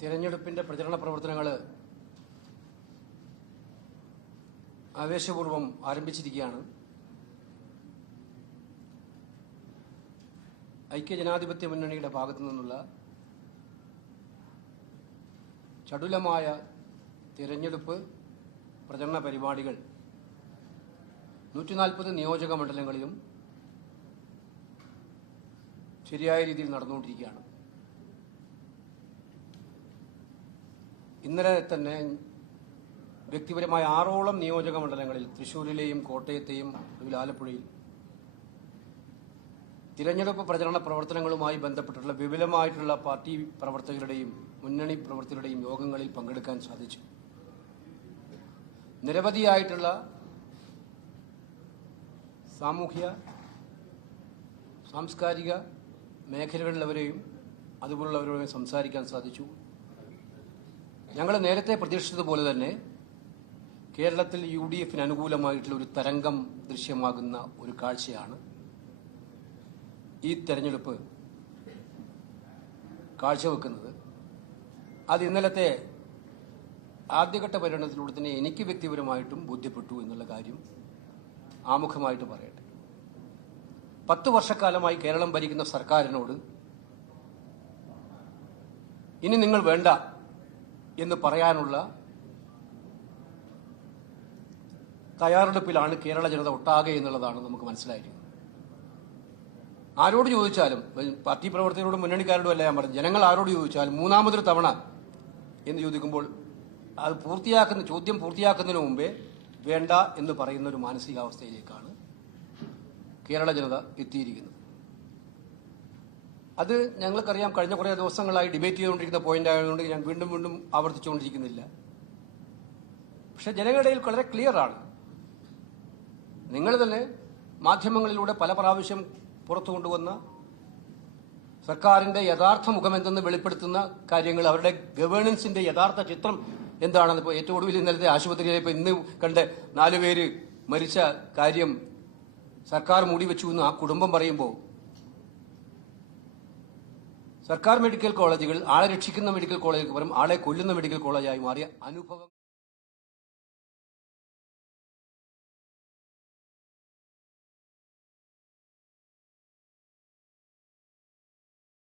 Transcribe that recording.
തിരഞ്ഞെടുപ്പിന്റെ പ്രചരണ പ്രവർത്തനങ്ങൾ ആവേശപൂർവ്വം ആരംഭിച്ചിരിക്കുകയാണ്. ഐക്യജനാധിപത്യ മുന്നണിയുടെ ഭാഗത്തു നിന്നുള്ള ചടുലമായ തിരഞ്ഞെടുപ്പ് പ്രചരണ പരിപാടികൾ 140 നിയോജക മണ്ഡലങ്ങളിലും ശരിയായ രീതിയിൽ നടന്നുകൊണ്ടിരിക്കുകയാണ്. ഇന്നലെ തന്നെ വ്യക്തിപരമായ 6ഓളം നിയോജക മണ്ഡലങ്ങളിൽ തൃശ്ശൂരിലെയും കോട്ടയത്തെയും ആലപ്പുഴയിൽ തിരഞ്ഞെടുപ്പ് പ്രചരണ പ്രവർത്തനങ്ങളുമായി ബന്ധപ്പെട്ടുള്ള വിപുലമായിട്ടുള്ള പാർട്ടി പ്രവർത്തകരുടെയും മുന്നണി പ്രവർത്തകരുടെയും യോഗങ്ങളിൽ പങ്കെടുക്കാൻ സാധിച്ചു. നിരവധിയായിട്ടുള്ള സാമൂഹ്യ സാംസ്കാരിക മേഖലകളിലുള്ളവരെയും അതുപോലുള്ളവരോടും സംസാരിക്കാൻ സാധിച്ചു. ഞങ്ങൾ നേരത്തെ പ്രതീക്ഷിച്ചതുപോലെ തന്നെ കേരളത്തിൽ UDF-ന് അനുകൂലമായിട്ടുള്ള ഒരു തരംഗം ദൃശ്യമാകുന്ന ഒരു കാഴ്ചയാണ് ഈ തെരഞ്ഞെടുപ്പ് കാഴ്ചവെക്കുന്നത്. അത് ഇന്നലത്തെ ആദ്യഘട്ട പര്യടനത്തിലൂടെ തന്നെ എനിക്ക് വ്യക്തിപരമായിട്ടും ബോധ്യപ്പെട്ടു എന്നുള്ള കാര്യം ആമുഖമായിട്ട് പറയട്ടെ. 10 വർഷക്കാലമായി കേരളം ഭരിക്കുന്ന സർക്കാരിനോട് ഇനി നിങ്ങൾ വേണ്ട എന്ന് പറയാനുള്ള തയ്യാറെടുപ്പിലാണ് കേരള ജനത ഒട്ടാകെ എന്നുള്ളതാണ് നമുക്ക് മനസ്സിലായിരിക്കുന്നത്. ആരോട് ചോദിച്ചാലും, പാർട്ടി പ്രവർത്തകരോടും മുന്നണിക്കാരോടും അല്ല ഞാൻ പറഞ്ഞു, ജനങ്ങൾ ആരോട് ചോദിച്ചാലും മൂന്നാമതൊരു തവണ എന്ന് ചോദിക്കുമ്പോൾ അത് ചോദ്യം പൂർത്തിയാക്കുന്നതിന് മുമ്പേ വേണ്ട എന്ന് പറയുന്ന ഒരു മാനസികാവസ്ഥയിലേക്കാണ് കേരള ജനത എത്തിയിരിക്കുന്നത്. അത് ഞങ്ങൾക്കറിയാം. കഴിഞ്ഞ കുറേ ദിവസങ്ങളായി ഡിബേറ്റ് ചെയ്തുകൊണ്ടിരിക്കുന്ന പോയിന്റ് ആയതുകൊണ്ട് ഞാൻ വീണ്ടും വീണ്ടും ആവർത്തിച്ചുകൊണ്ടിരിക്കുന്നില്ല. പക്ഷെ ജനങ്ങളുടെ ഇടയിൽ വളരെ ക്ലിയർ ആണ്. നിങ്ങൾ തന്നെ മാധ്യമങ്ങളിലൂടെ പല പ്രാവശ്യം പുറത്തു കൊണ്ടുവന്ന സർക്കാരിന്റെ യഥാർത്ഥ മുഖമെന്തെന്ന് വെളിപ്പെടുത്തുന്ന കാര്യങ്ങൾ, അവരുടെ ഗവേണൻസിന്റെ യഥാർത്ഥ ചിത്രം എന്താണെന്ന് ഇപ്പോൾ ഏറ്റവും ഒടുവിൽ ഇന്നലത്തെ ആശുപത്രിയിലെ ഇപ്പോൾ ഇന്ന് കണ്ട് 4 പേര് മരിച്ച കാര്യം സർക്കാർ മൂടിവെച്ചു എന്ന് ആ കുടുംബം പറയുമ്പോൾ, സർക്കാർ മെഡിക്കൽ കോളേജുകൾ ആളെ രക്ഷിക്കുന്ന മെഡിക്കൽ കോളേജുകൾക്ക് പകരം ആളെ കൊല്ലുന്ന മെഡിക്കൽ കോളേജായി മാറിയ അനുഭവം